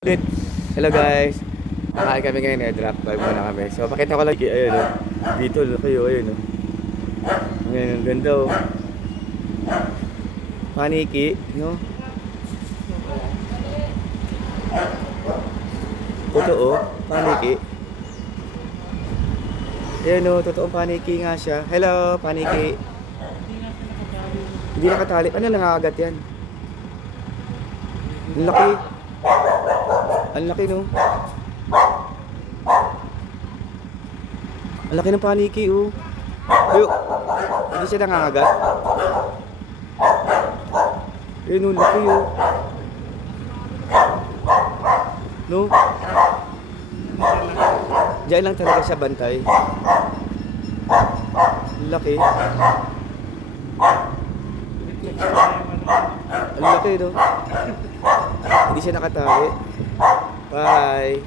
Ulit. Hello guys. Nakain kami ngayon drop by muna kami. So pakita ko lang ayun oh. Dito kayo ayun oh. Ngayon ang ganda oh. Paniki, no? Totoo, paniki. Ayun oh, totoong paniki nga siya. Hello, paniki. Hindi nakatali. Ano nangangagat yan? Ang laki. Ang laki no. Ang laki ng paniki oh. Ayo. Hindi siya nangangagat. Ayun oh, laki oh. No. Diyan lang talaga siya bantay. Ang laki. Ang laki no. Hindi siya nakatali. Bye.